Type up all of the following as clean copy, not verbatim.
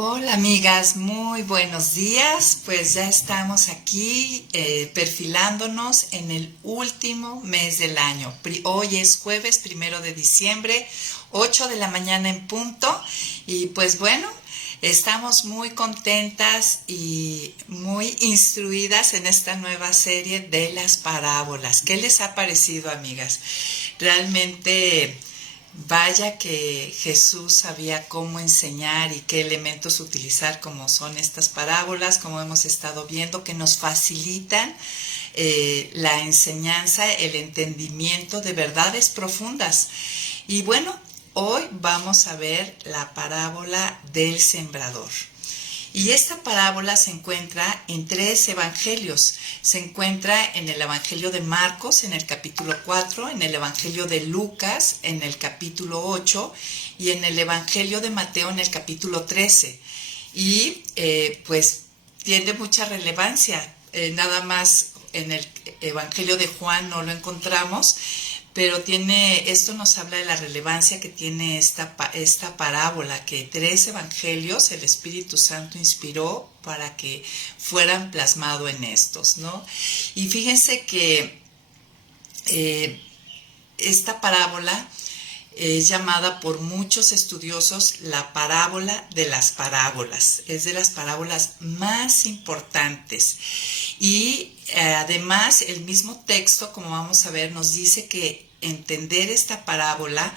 Hola amigas, muy buenos días. Pues ya estamos aquí perfilándonos en el último mes del año. Hoy es jueves 1 de diciembre, 8 de la mañana en punto. Y pues bueno, estamos muy contentas y muy instruidas en esta nueva serie de las parábolas. ¿Qué les ha parecido, amigas? Realmente... Vaya que Jesús sabía cómo enseñar y qué elementos utilizar, como son estas parábolas, como hemos estado viendo, que nos facilitan la enseñanza, el entendimiento de verdades profundas. Y bueno, hoy vamos a ver la parábola del sembrador. Y esta parábola se encuentra en 3 evangelios. Se encuentra en el Evangelio de Marcos, en el capítulo 4, en el Evangelio de Lucas, en el capítulo 8, y en el Evangelio de Mateo, en el capítulo 13. Y pues tiene mucha relevancia. Nada más en el Evangelio de Juan no lo encontramos, pero esto nos habla de la relevancia que tiene esta parábola, que 3 evangelios el Espíritu Santo inspiró para que fueran plasmados en estos, ¿no? Y fíjense que esta parábola es llamada por muchos estudiosos la parábola de las parábolas. Es de las parábolas más importantes. Y además el mismo texto, como vamos a ver, nos dice que entender esta parábola,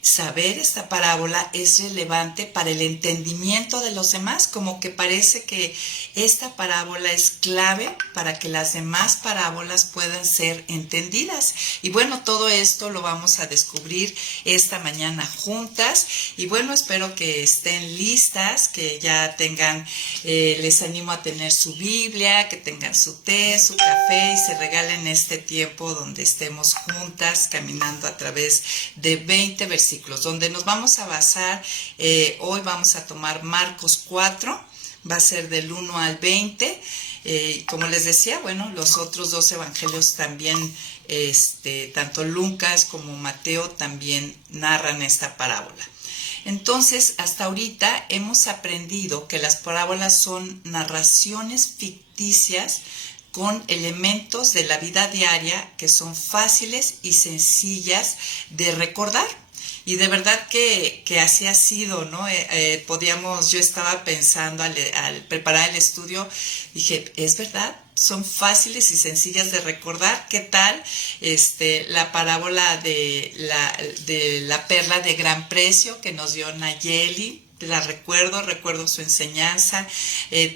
saber esta parábola es relevante para el entendimiento de los demás, como que parece que esta parábola es clave para que las demás parábolas puedan ser entendidas. Y bueno, todo esto lo vamos a descubrir esta mañana juntas. Y bueno, espero que estén listas, que ya tengan, les animo a tener su Biblia, que tengan su té, su café y se regalen este tiempo donde estemos juntas caminando a través de 20 versículos. Donde nos vamos a basar, hoy vamos a tomar Marcos 4, va a ser del 1 al 20. Como les decía, bueno, los otros 2 evangelios también, tanto Lucas como Mateo también narran esta parábola. Entonces, hasta ahorita hemos aprendido que las parábolas son narraciones ficticias con elementos de la vida diaria que son fáciles y sencillas de recordar. Y de verdad que así ha sido, ¿no? Yo estaba pensando al preparar el estudio, dije, es verdad, son fáciles y sencillas de recordar. ¿Qué tal la parábola de la perla de gran precio que nos dio Nayeli? La recuerdo su enseñanza.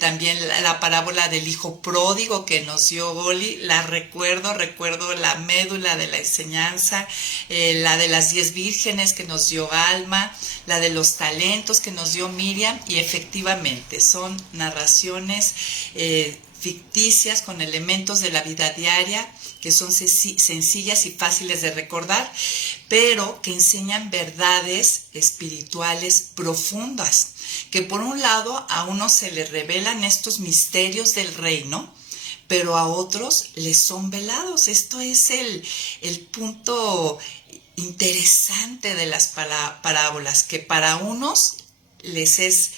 También la parábola del hijo pródigo que nos dio Goli, la recuerdo la médula de la enseñanza. La de las 10 vírgenes que nos dio Alma, la de los talentos que nos dio Miriam. Y efectivamente son narraciones ficticias con elementos de la vida diaria que son sencillas y fáciles de recordar, pero que enseñan verdades espirituales profundas, que por un lado a uno se le revelan estos misterios del reino, pero a otros les son velados. Esto es el punto interesante de las parábolas, que para unos les es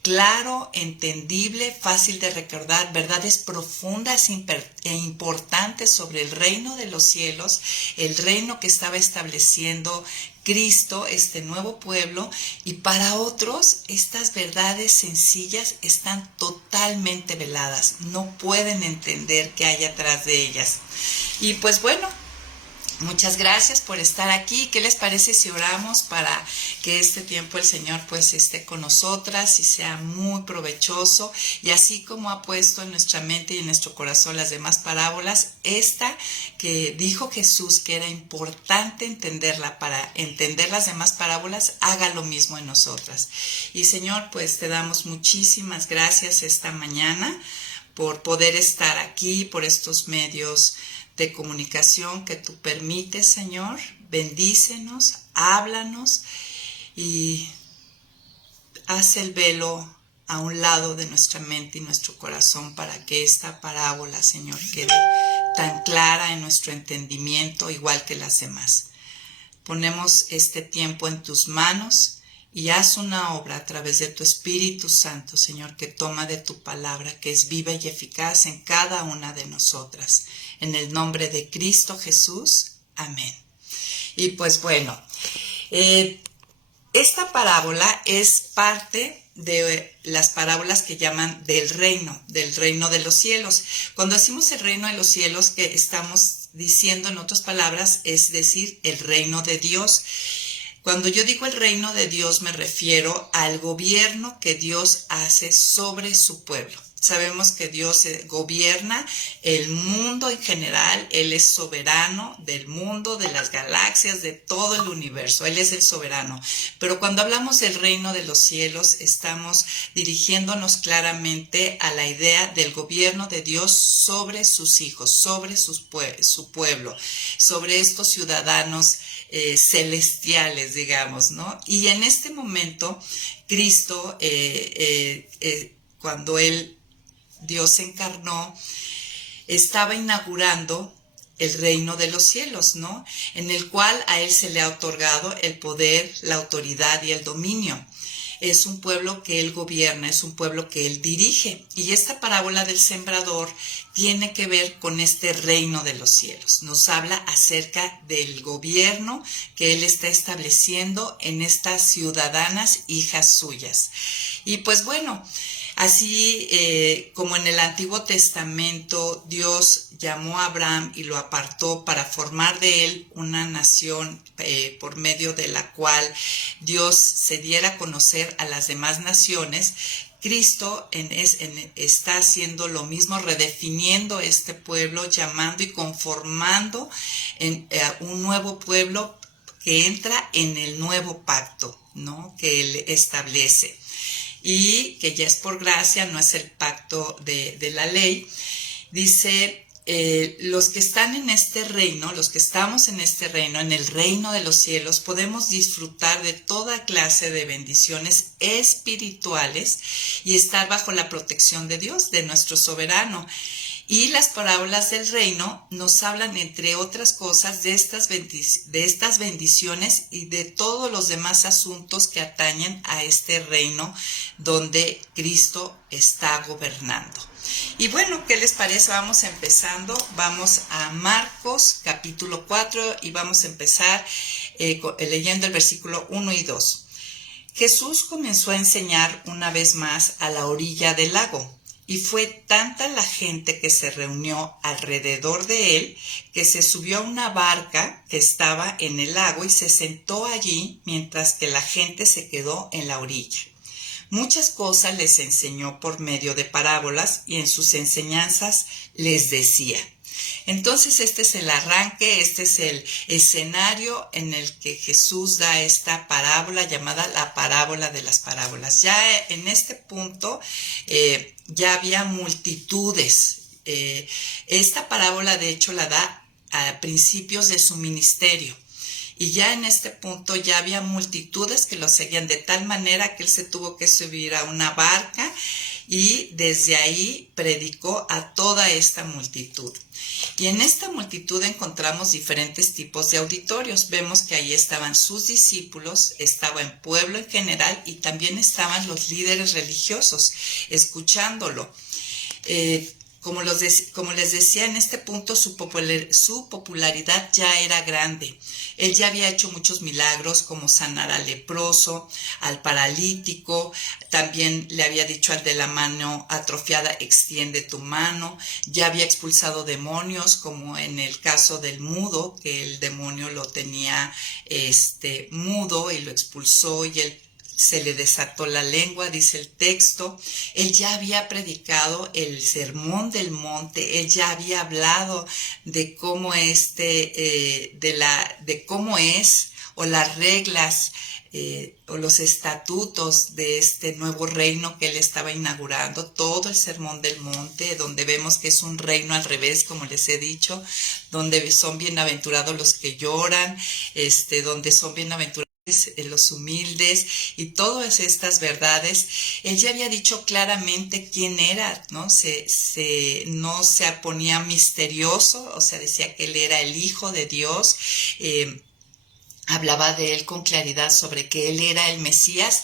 claro, entendible, fácil de recordar, verdades profundas e importantes sobre el reino de los cielos, el reino que estaba estableciendo Cristo, este nuevo pueblo. Y para otros estas verdades sencillas están totalmente veladas, no pueden entender qué hay atrás de ellas. Y pues bueno, muchas gracias por estar aquí. ¿Qué les parece si oramos para que este tiempo el Señor pues esté con nosotras y sea muy provechoso? Y así como ha puesto en nuestra mente y en nuestro corazón las demás parábolas, esta que dijo Jesús que era importante entenderla para entender las demás parábolas, haga lo mismo en nosotras. Y Señor, pues te damos muchísimas gracias esta mañana por poder estar aquí, por estos medios de comunicación que tú permites, Señor. Bendícenos, háblanos y haz el velo a un lado de nuestra mente y nuestro corazón para que esta parábola, Señor, quede tan clara en nuestro entendimiento igual que las demás. Ponemos este tiempo en tus manos y haz una obra a través de tu Espíritu Santo, Señor, que toma de tu palabra, que es viva y eficaz en cada una de nosotras. En el nombre de Cristo Jesús. Amén. Y pues bueno, esta parábola es parte de las parábolas que llaman del reino de los cielos. Cuando decimos el reino de los cielos, que estamos diciendo en otras palabras, es decir, el reino de Dios. Cuando yo digo el reino de Dios me refiero al gobierno que Dios hace sobre su pueblo. Sabemos que Dios gobierna el mundo en general, Él es soberano del mundo, de las galaxias, de todo el universo, Él es el soberano. Pero cuando hablamos del reino de los cielos, estamos dirigiéndonos claramente a la idea del gobierno de Dios sobre sus hijos, sobre su pueblo, sobre estos ciudadanos celestiales, digamos, ¿no? Y en este momento, Cristo, cuando Dios se encarnó, estaba inaugurando el reino de los cielos, ¿no? En el cual a Él se le ha otorgado el poder, la autoridad y el dominio. Es un pueblo que Él gobierna, es un pueblo que Él dirige. Y esta parábola del sembrador tiene que ver con este reino de los cielos. Nos habla acerca del gobierno que Él está estableciendo en estas ciudadanas hijas suyas. Y pues bueno, así como en el Antiguo Testamento Dios llamó a Abraham y lo apartó para formar de él una nación por medio de la cual Dios se diera a conocer a las demás naciones, Cristo está haciendo lo mismo, redefiniendo este pueblo, llamando y conformando un nuevo pueblo que entra en el nuevo pacto, ¿no?, que Él establece. Y que ya es por gracia, no es el pacto de la ley. Dice, los que están en este reino, los que estamos en este reino, en el reino de los cielos, podemos disfrutar de toda clase de bendiciones espirituales y estar bajo la protección de Dios, de nuestro soberano. Y las parábolas del reino nos hablan, entre otras cosas, de estas bendiciones y de todos los demás asuntos que atañen a este reino donde Cristo está gobernando. Y bueno, ¿qué les parece? Vamos empezando. Vamos a Marcos capítulo 4 y vamos a empezar leyendo el versículo 1 y 2. Jesús comenzó a enseñar una vez más a la orilla del lago. Y fue tanta la gente que se reunió alrededor de él que se subió a una barca que estaba en el lago y se sentó allí mientras que la gente se quedó en la orilla. Muchas cosas les enseñó por medio de parábolas y en sus enseñanzas les decía. Entonces este es el arranque, este es el escenario en el que Jesús da esta parábola llamada la parábola de las parábolas. Ya en este punto ya había multitudes. Esta parábola de hecho la da a principios de su ministerio. Y ya en este punto ya había multitudes que lo seguían de tal manera que él se tuvo que subir a una barca y desde ahí predicó a toda esta multitud. Y en esta multitud encontramos diferentes tipos de auditorios. Vemos que ahí estaban sus discípulos, estaba el pueblo en general y también estaban los líderes religiosos escuchándolo. Como les decía, en este punto su popularidad ya era grande. Él ya había hecho muchos milagros, como sanar al leproso, al paralítico. También le había dicho al de la mano atrofiada, extiende tu mano. Ya había expulsado demonios, como en el caso del mudo, que el demonio lo tenía mudo y lo expulsó y él se le desató la lengua, dice el texto. Él ya había predicado el sermón del monte, él ya había hablado de cómo de cómo es, o las reglas o los estatutos de este nuevo reino que él estaba inaugurando, todo el sermón del monte, donde vemos que es un reino al revés, como les he dicho, donde son bienaventurados los que lloran, donde son bienaventurados los humildes y todas estas verdades. Él ya había dicho claramente quién era, ¿no? No se ponía misterioso, o sea, decía que él era el Hijo de Dios. hablaba de él con claridad sobre que él era el Mesías,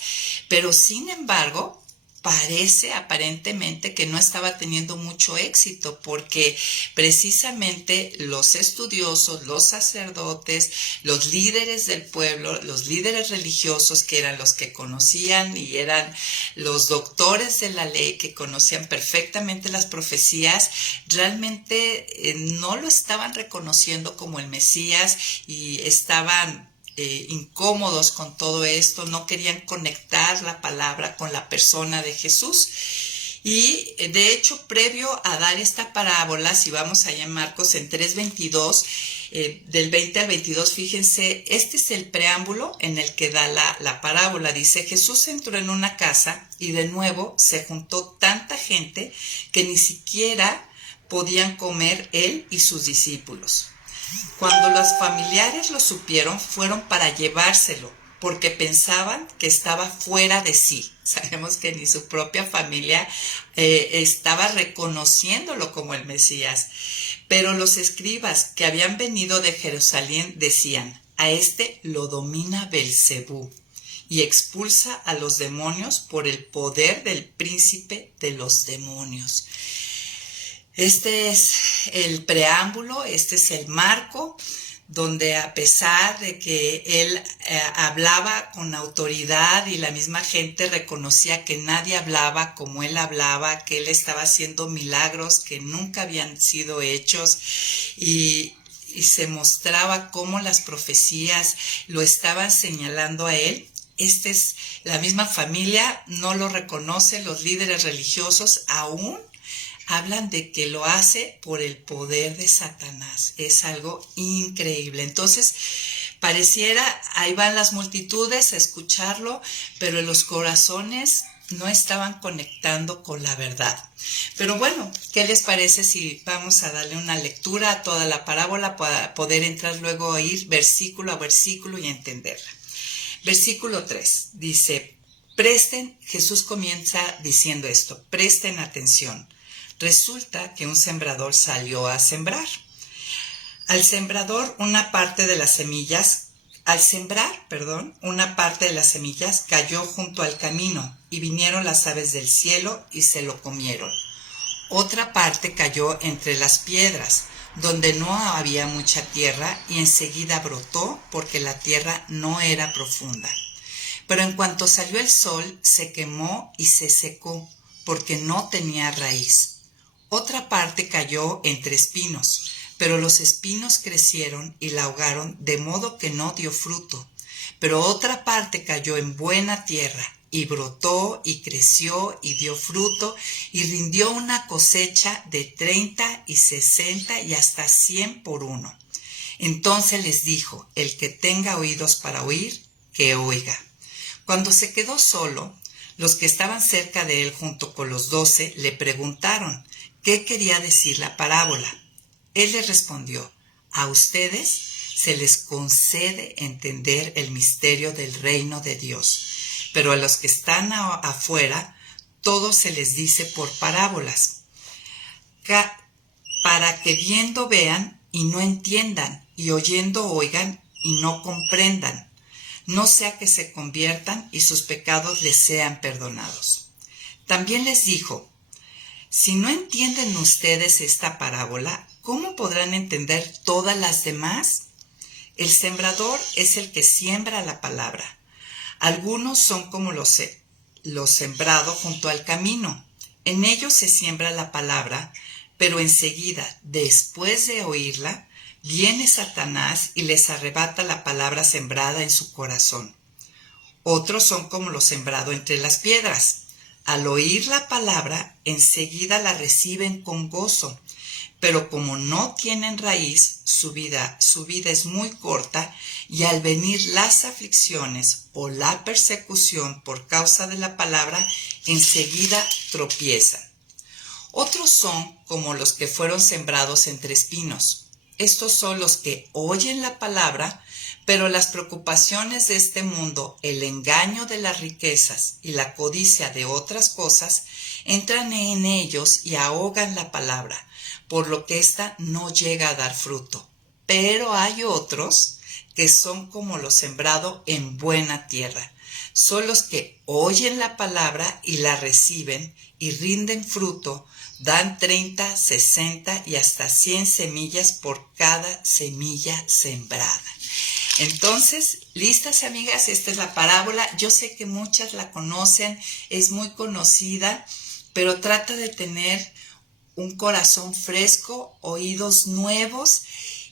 pero sin embargo parece aparentemente que no estaba teniendo mucho éxito, porque precisamente los estudiosos, los sacerdotes, los líderes del pueblo, los líderes religiosos, que eran los que conocían y eran los doctores de la ley, que conocían perfectamente las profecías, realmente no lo estaban reconociendo como el Mesías y estaban incómodos con todo esto, no querían conectar la palabra con la persona de Jesús. Y de hecho, previo a dar esta parábola, si vamos allá en Marcos en 3:22, del 20 al 22, fíjense, este es el preámbulo en el que da la parábola. Dice: Jesús entró en una casa y de nuevo se juntó tanta gente que ni siquiera podían comer él y sus discípulos. Cuando los familiares lo supieron, fueron para llevárselo, porque pensaban que estaba fuera de sí. Sabemos que ni su propia familia estaba reconociéndolo como el Mesías. Pero los escribas que habían venido de Jerusalén decían: a este lo domina Belcebú y expulsa a los demonios por el poder del príncipe de los demonios. Este es el preámbulo, este es el marco, donde a pesar de que él hablaba con autoridad y la misma gente reconocía que nadie hablaba como él hablaba, que él estaba haciendo milagros que nunca habían sido hechos, y se mostraba cómo las profecías lo estaban señalando a él. Esta es la misma familia, no lo reconoce, los líderes religiosos aún hablan de que lo hace por el poder de Satanás. Es algo increíble. Entonces, pareciera, ahí van las multitudes a escucharlo, pero los corazones no estaban conectando con la verdad. Pero bueno, ¿qué les parece si vamos a darle una lectura a toda la parábola para poder entrar luego a ir versículo a versículo y entenderla? Versículo 3 dice: Jesús comienza diciendo esto: presten atención. Resulta que un sembrador salió a sembrar. Al sembrar una parte de las semillas cayó junto al camino, y vinieron las aves del cielo y se lo comieron. Otra parte cayó entre las piedras, donde no había mucha tierra, y enseguida brotó, porque la tierra no era profunda. Pero en cuanto salió el sol, se quemó y se secó, porque no tenía raíz. Otra parte cayó entre espinos, pero los espinos crecieron y la ahogaron, de modo que no dio fruto. Pero otra parte cayó en buena tierra, y brotó y creció y dio fruto, y rindió una cosecha de 30 y 60 y hasta 100 por uno. Entonces les dijo: el que tenga oídos para oír, que oiga. Cuando se quedó solo, los que estaban cerca de él junto con los 12 le preguntaron qué quería decir la parábola. Él les respondió: a ustedes se les concede entender el misterio del reino de Dios, pero a los que están afuera, todo se les dice por parábolas, para que viendo vean y no entiendan, y oyendo oigan y no comprendan, no sea que se conviertan y sus pecados les sean perdonados. También les dijo: si no entienden ustedes esta parábola, ¿cómo podrán entender todas las demás? El sembrador es el que siembra la palabra. Algunos son como los sembrados junto al camino. En ellos se siembra la palabra, pero enseguida, después de oírla, viene Satanás y les arrebata la palabra sembrada en su corazón. Otros son como lo sembrado entre las piedras. Al oír la palabra, enseguida la reciben con gozo, pero como no tienen raíz, su vida es muy corta, y al venir las aflicciones o la persecución por causa de la palabra, enseguida tropiezan. Otros son como los que fueron sembrados entre espinos. Estos son los que oyen la palabra, pero las preocupaciones de este mundo, el engaño de las riquezas y la codicia de otras cosas entran en ellos y ahogan la palabra, por lo que ésta no llega a dar fruto. Pero hay otros que son como lo sembrado en buena tierra. Son los que oyen la palabra y la reciben y rinden fruto, dan 30, 60 y hasta 100 semillas por cada semilla sembrada. Entonces, listas amigas, esta es la parábola. Yo sé que muchas la conocen, es muy conocida, pero trata de tener un corazón fresco, oídos nuevos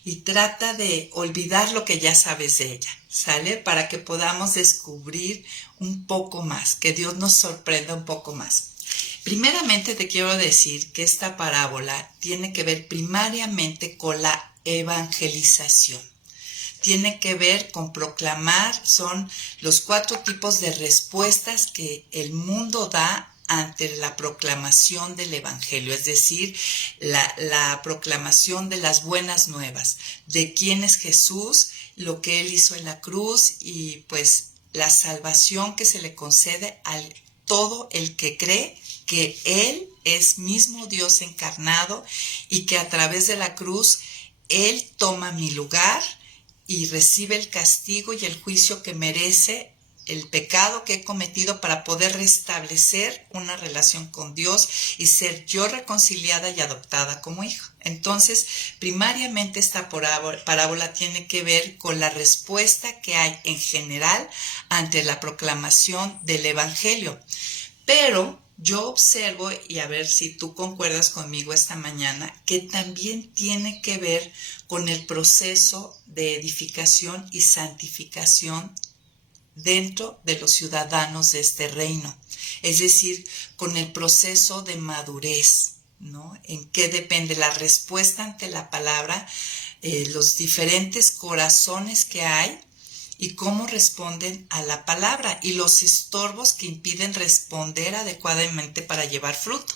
y trata de olvidar lo que ya sabes de ella, ¿sale? Para que podamos descubrir un poco más, que Dios nos sorprenda un poco más. Primeramente te quiero decir que esta parábola tiene que ver primariamente con la evangelización. Tiene que ver con proclamar, son los 4 tipos de respuestas que el mundo da ante la proclamación del Evangelio, es decir, la proclamación de las buenas nuevas, de quién es Jesús, lo que Él hizo en la cruz y pues la salvación que se le concede a todo el que cree que Él es mismo Dios encarnado y que a través de la cruz Él toma mi lugar y recibe el castigo y el juicio que merece el pecado que he cometido para poder restablecer una relación con Dios y ser yo reconciliada y adoptada como hijo. Entonces, primariamente esta parábola tiene que ver con la respuesta que hay en general ante la proclamación del Evangelio. Pero yo observo, y a ver si tú concuerdas conmigo esta mañana, que también tiene que ver con el proceso de edificación y santificación dentro de los ciudadanos de este reino. Es decir, con el proceso de madurez, ¿no? ¿En qué depende la respuesta ante la palabra? Los diferentes corazones que hay y cómo responden a la palabra y los estorbos que impiden responder adecuadamente para llevar fruto.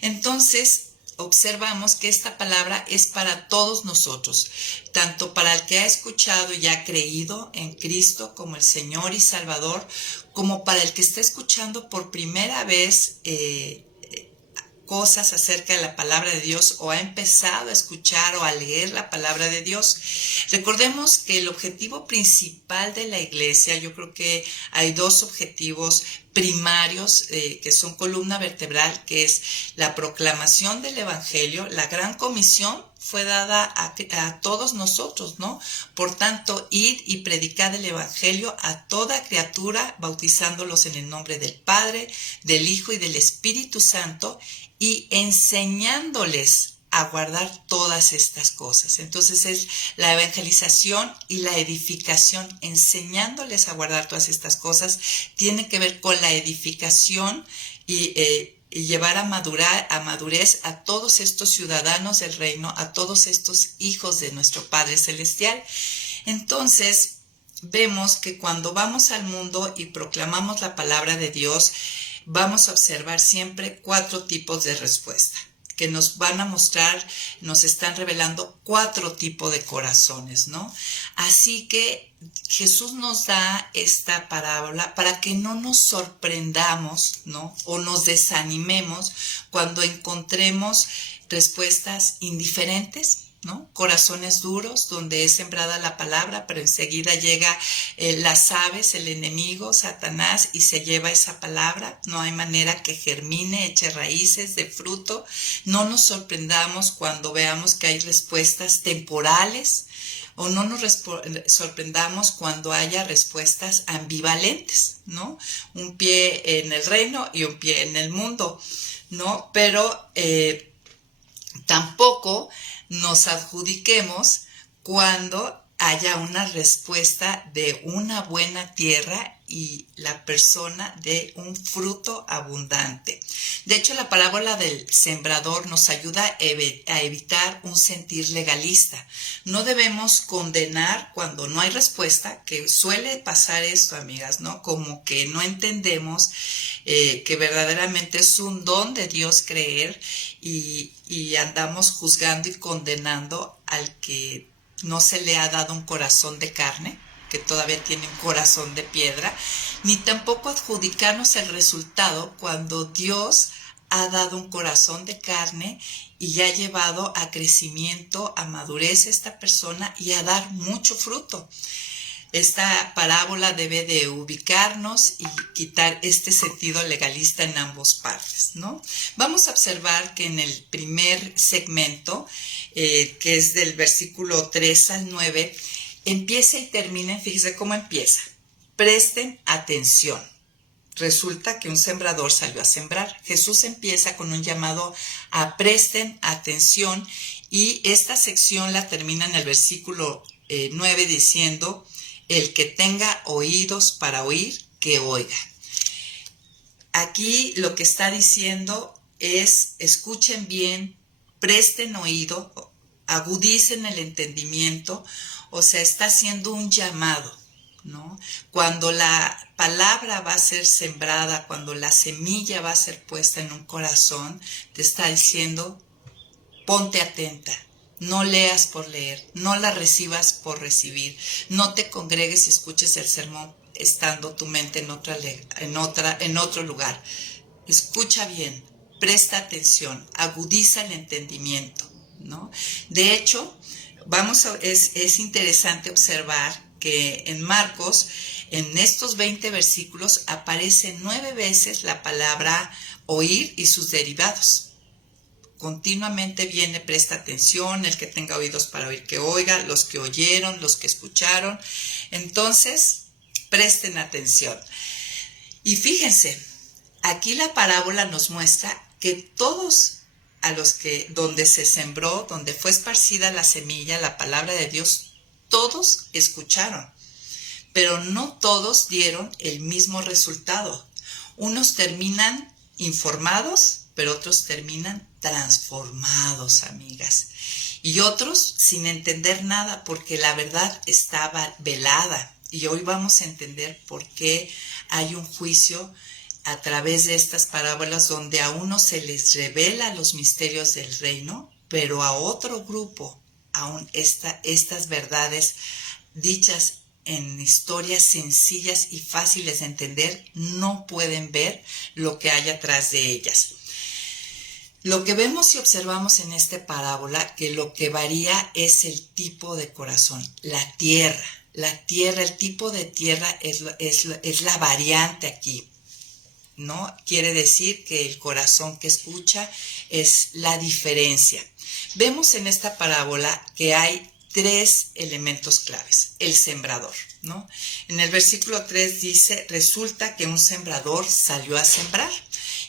Entonces, observamos que esta palabra es para todos nosotros, tanto para el que ha escuchado y ha creído en Cristo como el Señor y Salvador, como para el que está escuchando por primera vez cosas acerca de la palabra de Dios o ha empezado a escuchar o a leer la palabra de Dios. Recordemos que el objetivo principal de la iglesia, yo creo que hay 2 objetivos primarios que son columna vertebral, que es la proclamación del Evangelio. La gran comisión fue dada a todos nosotros, ¿no? Por tanto, id y predicad el Evangelio a toda criatura, bautizándolos en el nombre del Padre, del Hijo y del Espíritu Santo, y enseñándoles a guardar todas estas cosas. Entonces es la evangelización y la edificación, enseñándoles a guardar todas estas cosas, tiene que ver con la edificación y llevar a madurez a todos estos ciudadanos del reino, a todos estos hijos de nuestro Padre Celestial. Entonces vemos que cuando vamos al mundo y proclamamos la palabra de Dios, vamos a observar siempre 4 tipos de respuesta que nos van a mostrar, nos están revelando 4 tipos de corazones, ¿no? Así que Jesús nos da esta parábola para que no nos sorprendamos, ¿no? O nos desanimemos cuando encontremos respuestas indiferentes, ¿no? Corazones duros donde es sembrada la palabra, pero enseguida llega las aves, el enemigo, Satanás, y se lleva esa palabra. No hay manera que germine, eche raíces de fruto. No nos sorprendamos cuando veamos que hay respuestas temporales, o no nos sorprendamos cuando haya respuestas ambivalentes, ¿no? Un pie en el reino y un pie en el mundo, ¿no? Pero tampoco nos adjudiquemos cuando haya una respuesta de una buena tierra y la persona de un fruto abundante. De hecho, la parábola del sembrador nos ayuda a evitar un sentir legalista. No debemos condenar cuando no hay respuesta, que suele pasar esto, amigas, ¿no? Como que no entendemos que verdaderamente es un don de Dios creer y andamos juzgando y condenando al que no se le ha dado un corazón de carne, que todavía tiene un corazón de piedra, ni tampoco adjudicarnos el resultado cuando Dios ha dado un corazón de carne y ya ha llevado a crecimiento, a madurez esta persona y a dar mucho fruto. Esta parábola debe de ubicarnos y quitar este sentido legalista en ambas partes, ¿no? Vamos a observar que en el primer segmento, que es del versículo 3 al 9, empieza y termina, fíjense cómo empieza. Presten atención. Resulta que un sembrador salió a sembrar. Jesús empieza con un llamado a presten atención y esta sección la termina en el versículo 9 diciendo: el que tenga oídos para oír, que oiga. Aquí lo que está diciendo es: escuchen bien, presten oído, agudicen el entendimiento, o sea, está haciendo un llamado, ¿no? Cuando la palabra va a ser sembrada, cuando la semilla va a ser puesta en un corazón, te está diciendo: ponte atenta. No leas por leer, no la recibas por recibir, no te congregues y escuches el sermón estando tu mente en otro lugar. Escucha bien, presta atención, agudiza el entendimiento, ¿no? De hecho, es interesante observar que en Marcos, en estos 20 versículos, aparece 9 veces la palabra oír y sus derivados. Continuamente viene: presta atención, el que tenga oídos para oír, que oiga, los que oyeron, los que escucharon. Entonces, presten atención. Y fíjense, aquí la parábola nos muestra que todos a los que, donde se sembró, donde fue esparcida la semilla, la palabra de Dios, todos escucharon, pero no todos dieron el mismo resultado. Unos terminan informados, pero otros terminan transformados, amigas. Y otros sin entender nada, porque la verdad estaba velada. Y hoy vamos a entender por qué hay un juicio a través de estas parábolas, donde a unos se les revela los misterios del reino, pero a otro grupo aún estas verdades dichas en historias sencillas y fáciles de entender no pueden ver lo que hay atrás de ellas. Lo que vemos y observamos en esta parábola, que lo que varía es el tipo de corazón, la tierra, el tipo de tierra es la variante aquí, ¿no? Quiere decir que el corazón que escucha es la diferencia. Vemos en esta parábola que hay 3 elementos claves. El sembrador, ¿no? En el versículo 3 dice: resulta que un sembrador salió a sembrar.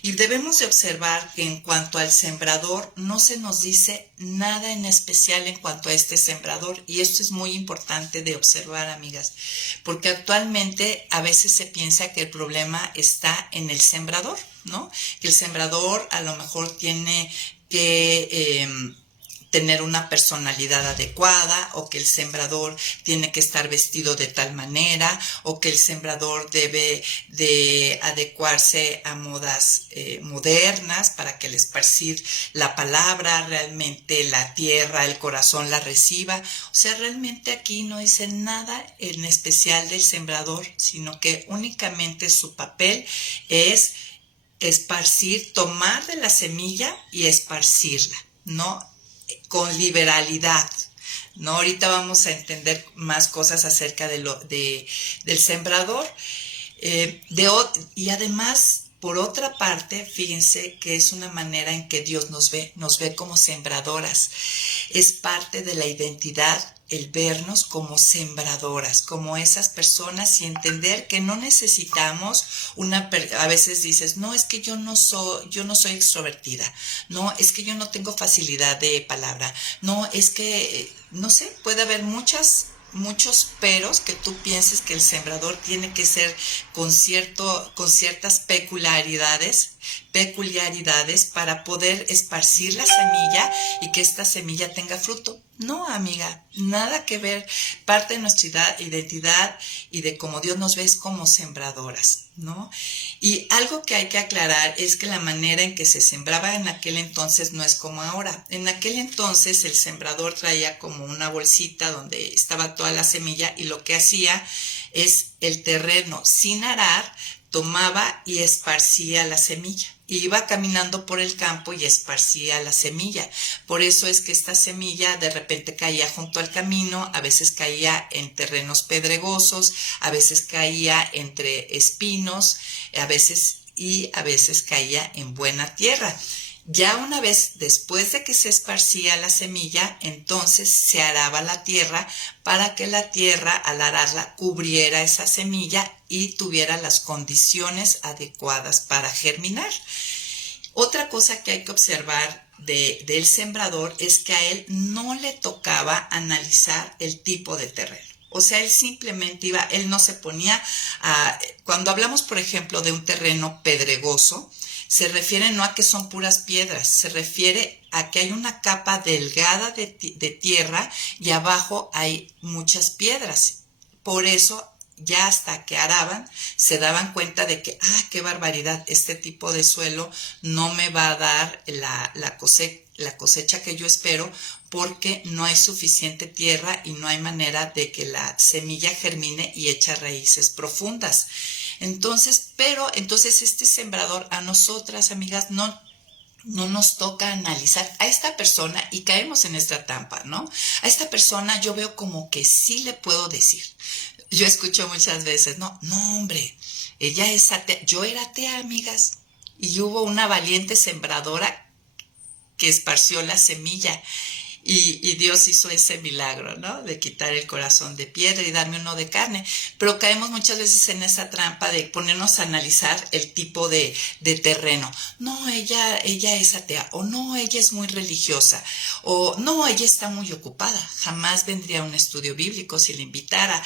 Y debemos de observar que en cuanto al sembrador no se nos dice nada en especial en cuanto a este sembrador. Y esto es muy importante de observar, amigas, porque actualmente a veces se piensa que el problema está en el sembrador, ¿no? Que el sembrador a lo mejor tiene que tener una personalidad adecuada, o que el sembrador tiene que estar vestido de tal manera, o que el sembrador debe de adecuarse a modas modernas para que al esparcir la palabra realmente la tierra, el corazón la reciba. O sea, realmente aquí no dice nada en especial del sembrador, sino que únicamente su papel es esparcir, tomar de la semilla y esparcirla, ¿no? Con liberalidad, ¿no? Ahorita vamos a entender más cosas acerca del sembrador. Y además, por otra parte, fíjense que es una manera en que Dios nos ve como sembradoras. Es parte de la identidad el vernos como sembradoras, como esas personas, y entender que no necesitamos a veces dices: no, es que yo no soy extrovertida, no, es que yo no tengo facilidad de palabra, no, es que, no sé, puede haber muchos peros que tú pienses que el sembrador tiene que ser con ciertas peculiaridades para poder esparcir la semilla y que esta semilla tenga fruto. No, amiga, nada que ver. Parte de nuestra identidad y de cómo Dios nos ve es como sembradoras, ¿no? Y algo que hay que aclarar es que la manera en que se sembraba en aquel entonces no es como ahora. En aquel entonces el sembrador traía como una bolsita donde estaba toda la semilla, y lo que hacía es el terreno sin arar, tomaba y esparcía la semilla. Iba caminando por el campo y esparcía la semilla. Por eso es que esta semilla de repente caía junto al camino, a veces caía en terrenos pedregosos, a veces caía entre espinos, a veces caía en buena tierra. Ya una vez después de que se esparcía la semilla, entonces se araba la tierra para que la tierra al ararla cubriera esa semilla y tuviera las condiciones adecuadas para germinar. Otra cosa que hay que observar del sembrador es que a él no le tocaba analizar el tipo de terreno. O sea, él simplemente iba, él no se ponía a... Cuando hablamos, por ejemplo, de un terreno pedregoso, se refiere no a que son puras piedras, se refiere a que hay una capa delgada de tierra y abajo hay muchas piedras. Por eso, ya hasta que araban, se daban cuenta de que, qué barbaridad, este tipo de suelo no me va a dar la cosecha que yo espero, porque no hay suficiente tierra y no hay manera de que la semilla germine y eche raíces profundas. Entonces este sembrador, a nosotras, amigas, no nos toca analizar a esta persona, y caemos en esta trampa, ¿no? A esta persona yo veo como que sí le puedo decir. Yo escucho muchas veces, no, hombre, ella es atea. Yo era atea, amigas, y hubo una valiente sembradora que esparció la semilla. Y Dios hizo ese milagro, ¿no? De quitar el corazón de piedra y darme uno de carne. Pero caemos muchas veces en esa trampa de ponernos a analizar el tipo de terreno. No, ella es atea. O no, ella es muy religiosa. O no, ella está muy ocupada. Jamás vendría a un estudio bíblico si le invitara.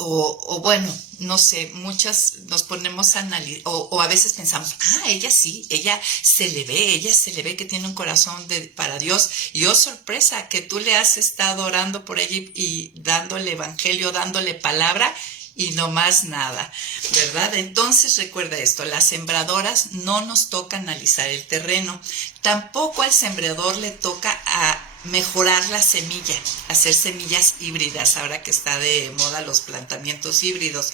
O bueno, no sé, muchas nos ponemos a analizar, o a veces pensamos, ella sí, ella se le ve que tiene un corazón para Dios, y sorpresa, que tú le has estado orando por ella y dándole evangelio, dándole palabra, y no más nada, ¿verdad? Entonces recuerda esto, las sembradoras no nos toca analizar el terreno, tampoco al sembrador le toca a mejorar la semilla, hacer semillas híbridas, ahora que está de moda los plantamientos híbridos.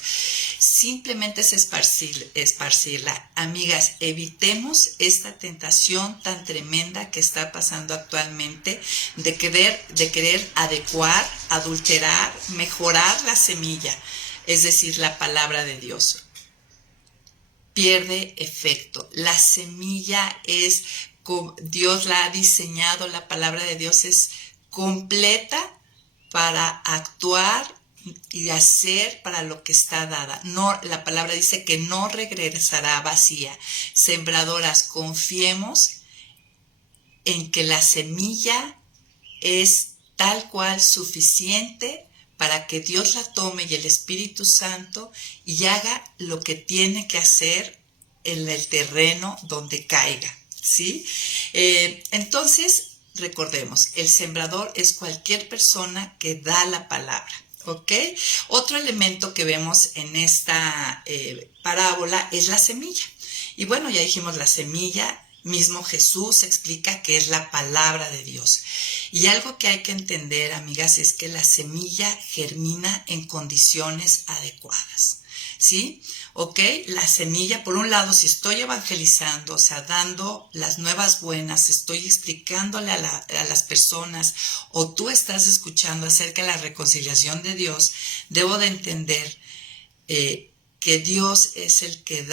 Simplemente es esparcirla. Amigas, evitemos esta tentación tan tremenda que está pasando actualmente de querer adecuar, adulterar, mejorar la semilla, es decir, la palabra de Dios. Pierde efecto. La semilla es... Dios la ha diseñado, la palabra de Dios es completa para actuar y hacer para lo que está dada. No, la palabra dice que no regresará vacía. Sembradoras, confiemos en que la semilla es tal cual suficiente para que Dios la tome y el Espíritu Santo y haga lo que tiene que hacer en el terreno donde caiga. ¿Sí? Entonces, recordemos, el sembrador es cualquier persona que da la palabra, ¿ok? Otro elemento que vemos en esta parábola es la semilla. Y bueno, ya dijimos la semilla, mismo Jesús explica que es la palabra de Dios. Y algo que hay que entender, amigas, es que la semilla germina en condiciones adecuadas, ¿sí? ¿Ok? La semilla, por un lado, si estoy evangelizando, o sea, dando las nuevas buenas, estoy explicándole a las personas, o tú estás escuchando acerca de la reconciliación de Dios, debo de entender que Dios es el que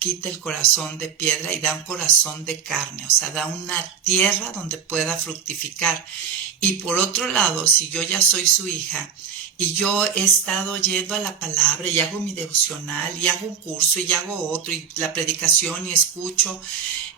quita el corazón de piedra y da un corazón de carne, o sea, da una tierra donde pueda fructificar. Y por otro lado, si yo ya soy su hija, y yo he estado yendo a la palabra y hago mi devocional y hago un curso y hago otro y la predicación y escucho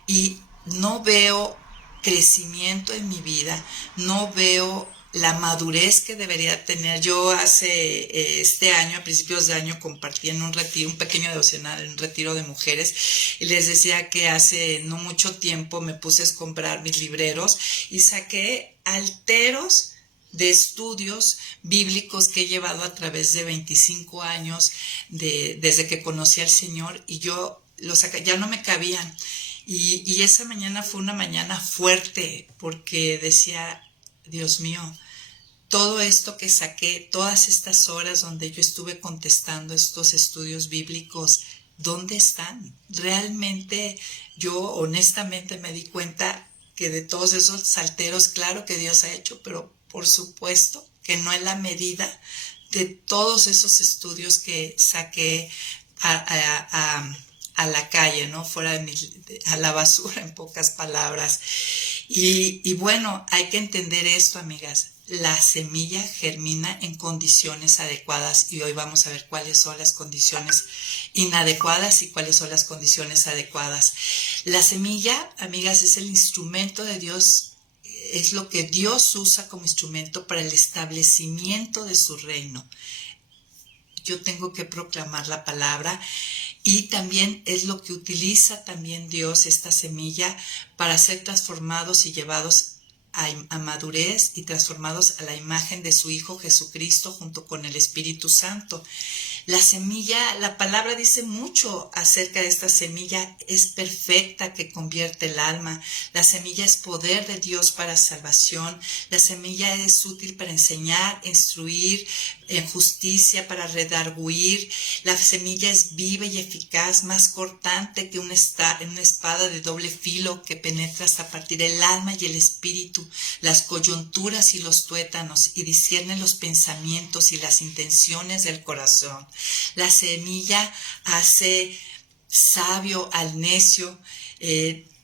y no veo crecimiento en mi vida, no veo la madurez que debería tener. Yo hace este año, a principios de año, compartí en un retiro, un pequeño devocional, en un retiro de mujeres, y les decía que hace no mucho tiempo me puse a comprar mis libreros y saqué alteros de estudios bíblicos que he llevado a través de 25 años desde que conocí al Señor, y yo los saqué, ya no me cabían. Y esa mañana fue una mañana fuerte porque decía, Dios mío, todo esto que saqué, todas estas horas donde yo estuve contestando estos estudios bíblicos, ¿dónde están? Realmente yo honestamente me di cuenta que de todos esos salteros, claro que Dios ha hecho, pero por supuesto que no en la medida de todos esos estudios que saqué a la calle, ¿no? Fuera a la basura, en pocas palabras. Y bueno, hay que entender esto, amigas. La semilla germina en condiciones adecuadas y hoy vamos a ver cuáles son las condiciones inadecuadas y cuáles son las condiciones adecuadas. La semilla, amigas, es el instrumento de Dios, es lo que Dios usa como instrumento para el establecimiento de su reino. Yo tengo que proclamar la palabra y también es lo que utiliza también Dios, esta semilla, para ser transformados y llevados a madurez y transformados a la imagen de su Hijo Jesucristo junto con el Espíritu Santo. La semilla, la palabra dice mucho acerca de esta semilla, es perfecta que convierte el alma. La semilla es poder de Dios para salvación. La semilla es útil para enseñar, instruir, en justicia, para redarguir. La semilla es viva y eficaz, más cortante que una espada de doble filo que penetra hasta partir el alma y el espíritu, las coyunturas y los tuétanos, y discierne los pensamientos y las intenciones del corazón. La semilla hace sabio al necio.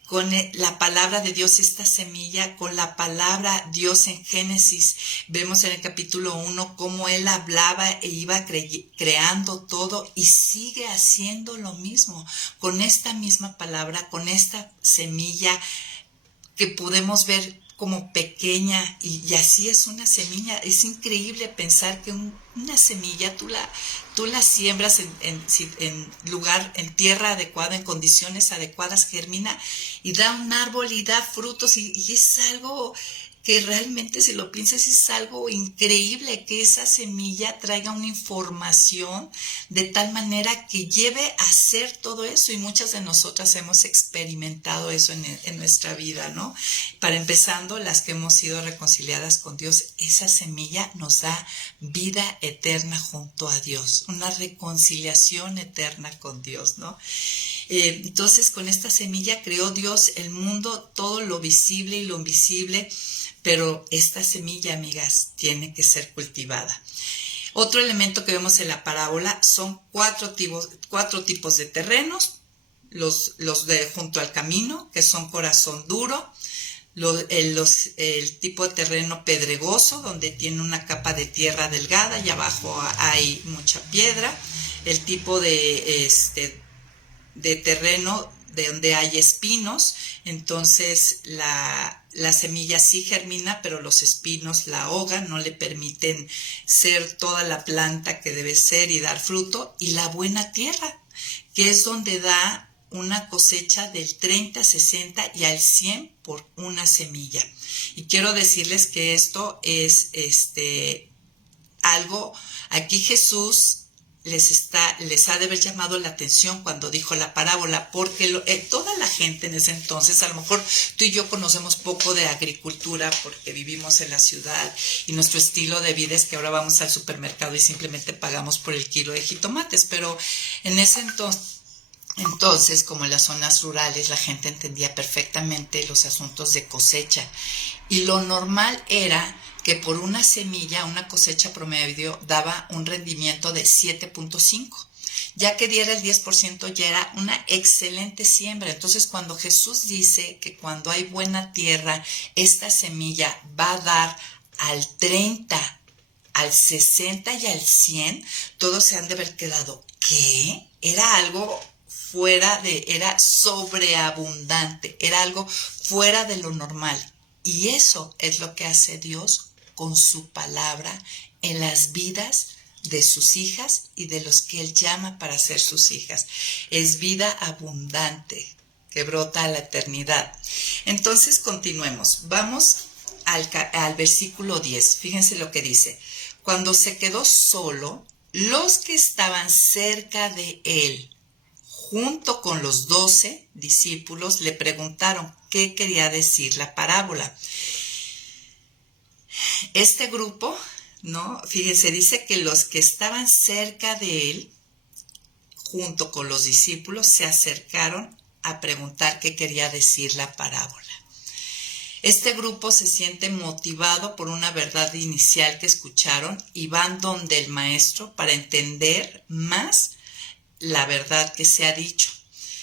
Con la palabra de Dios, esta semilla, con la palabra Dios en Génesis, vemos en el capítulo 1 cómo Él hablaba e iba creando todo y sigue haciendo lo mismo con esta misma palabra, con esta semilla que podemos ver como pequeña y así es una semilla. Es increíble pensar que una semilla tú la siembras en lugar, en tierra adecuada, en condiciones adecuadas, germina y da un árbol y da frutos y es algo que realmente, si lo piensas, es algo increíble que esa semilla traiga una información de tal manera que lleve a hacer todo eso, y muchas de nosotras hemos experimentado eso en nuestra vida, ¿no? Para empezando, las que hemos sido reconciliadas con Dios, esa semilla nos da vida eterna junto a Dios, una reconciliación eterna con Dios, ¿no? Entonces, con esta semilla creó Dios el mundo, todo lo visible y lo invisible, pero esta semilla, amigas, tiene que ser cultivada. Otro elemento que vemos en la parábola son cuatro tipos de terrenos, los de junto al camino, que son corazón duro, el tipo de terreno pedregoso, donde tiene una capa de tierra delgada y abajo hay mucha piedra, el tipo de terreno de donde hay espinos, entonces la semilla sí germina, pero los espinos la ahogan, no le permiten ser toda la planta que debe ser y dar fruto. Y la buena tierra, que es donde da una cosecha del 30, 60 y al 100 por una semilla. Y quiero decirles que esto es algo, aquí Jesús les ha de haber llamado la atención cuando dijo la parábola, porque toda la gente en ese entonces, a lo mejor tú y yo conocemos poco de agricultura porque vivimos en la ciudad y nuestro estilo de vida es que ahora vamos al supermercado y simplemente pagamos por el kilo de jitomates, pero en ese entonces, como en las zonas rurales, la gente entendía perfectamente los asuntos de cosecha y lo normal era que por una semilla, una cosecha promedio, daba un rendimiento de 7.5. Ya que diera el 10% ya era una excelente siembra. Entonces, cuando Jesús dice que cuando hay buena tierra, esta semilla va a dar al 30, al 60 y al 100, todos se han de haber quedado, ¿qué? Era algo era sobreabundante, era algo fuera de lo normal. Y eso es lo que hace Dios con su palabra en las vidas de sus hijas y de los que Él llama para ser sus hijas. Es vida abundante que brota a la eternidad. Entonces continuemos. Vamos al versículo 10. Fíjense lo que dice. Cuando se quedó solo, los que estaban cerca de Él, junto con los 12 discípulos, le preguntaron qué quería decir la parábola. Este grupo, ¿no? Fíjense, dice que los que estaban cerca de él, junto con los discípulos, se acercaron a preguntar qué quería decir la parábola. Este grupo se siente motivado por una verdad inicial que escucharon y van donde el maestro para entender más la verdad que se ha dicho.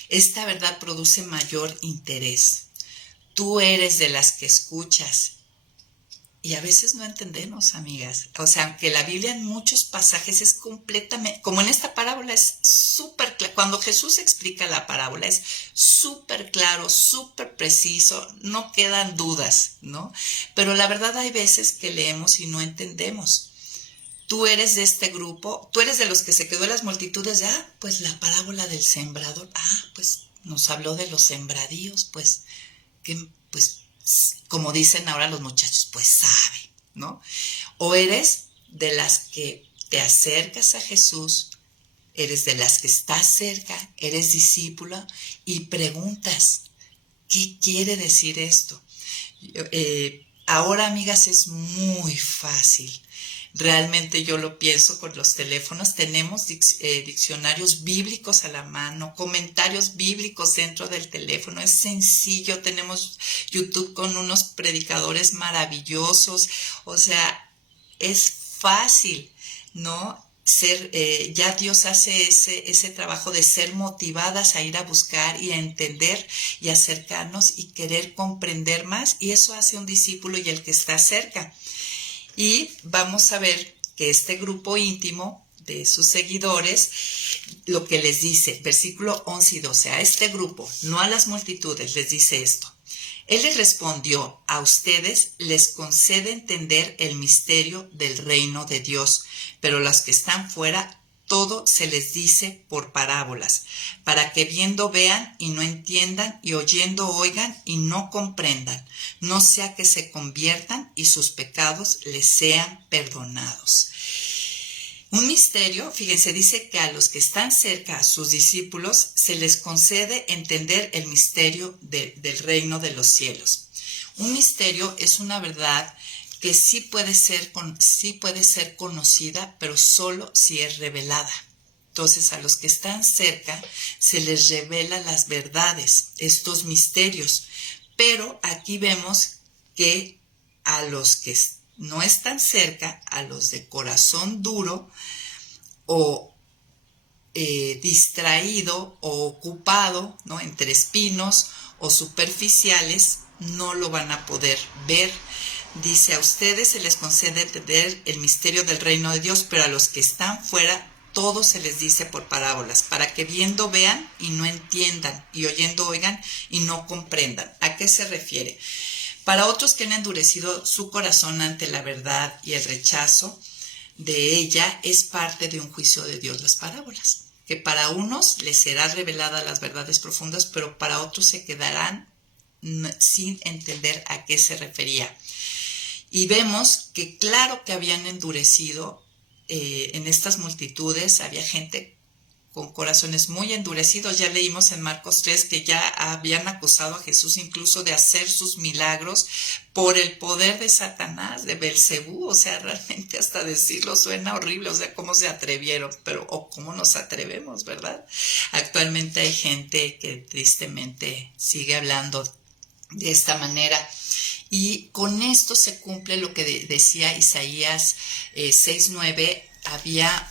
Esta verdad produce mayor interés. Tú eres de las que escuchas. Y a veces no entendemos, amigas. O sea, aunque la Biblia en muchos pasajes es completamente, como en esta parábola es súper claro, cuando Jesús explica la parábola es súper claro, súper preciso, no quedan dudas, ¿no? Pero la verdad hay veces que leemos y no entendemos. Tú eres de este grupo, tú eres de los que se quedó en las multitudes de, pues la parábola del sembrador, pues nos habló de los sembradíos, pues, que, pues, como dicen ahora los muchachos, pues sabe, ¿no? O eres de las que te acercas a Jesús, eres de las que estás cerca, eres discípula y preguntas, ¿qué quiere decir esto? Ahora, amigas, es muy fácil. Realmente yo lo pienso con los teléfonos, tenemos diccionarios bíblicos a la mano, comentarios bíblicos dentro del teléfono, es sencillo, tenemos YouTube con unos predicadores maravillosos, o sea, es fácil, ¿no? Ya Dios hace ese trabajo de ser motivadas a ir a buscar y a entender y acercarnos y querer comprender más, y eso hace un discípulo y el que está cerca. Y vamos a ver que este grupo íntimo de sus seguidores, lo que les dice, versículo 11 y 12, a este grupo, no a las multitudes, les dice esto. Él les respondió, a ustedes les concede entender el misterio del reino de Dios, pero a los que están fuera, todo se les dice por parábolas, para que viendo vean y no entiendan, y oyendo oigan y no comprendan, no sea que se conviertan y sus pecados les sean perdonados. Un misterio, fíjense, dice que a los que están cerca, a sus discípulos, se les concede entender el misterio del reino de los cielos. Un misterio es una verdad que sí puede ser conocida, pero solo si es revelada. Entonces, a los que están cerca se les revela las verdades, estos misterios. Pero aquí vemos que a los que no están cerca, a los de corazón duro o distraído o ocupado, ¿no?, entre espinos o superficiales, no lo van a poder ver. Dice, a ustedes se les concede entender el misterio del reino de Dios, pero a los que están fuera, todo se les dice por parábolas, para que viendo vean y no entiendan, y oyendo oigan y no comprendan. ¿A qué se refiere? Para otros que han endurecido su corazón ante la verdad y el rechazo de ella, es parte de un juicio de Dios las parábolas, que para unos les será revelada las verdades profundas, pero para otros se quedarán sin entender a qué se refería. Y vemos que claro que habían endurecido en estas multitudes, había gente con corazones muy endurecidos. Ya leímos en Marcos 3 que ya habían acusado a Jesús incluso de hacer sus milagros por el poder de Satanás, de Belcebú. O sea, realmente hasta decirlo suena horrible, o sea, cómo se atrevieron, pero o cómo nos atrevemos, ¿verdad? Actualmente hay gente que tristemente sigue hablando de esta manera. Y con esto se cumple lo que decía Isaías 6:9, había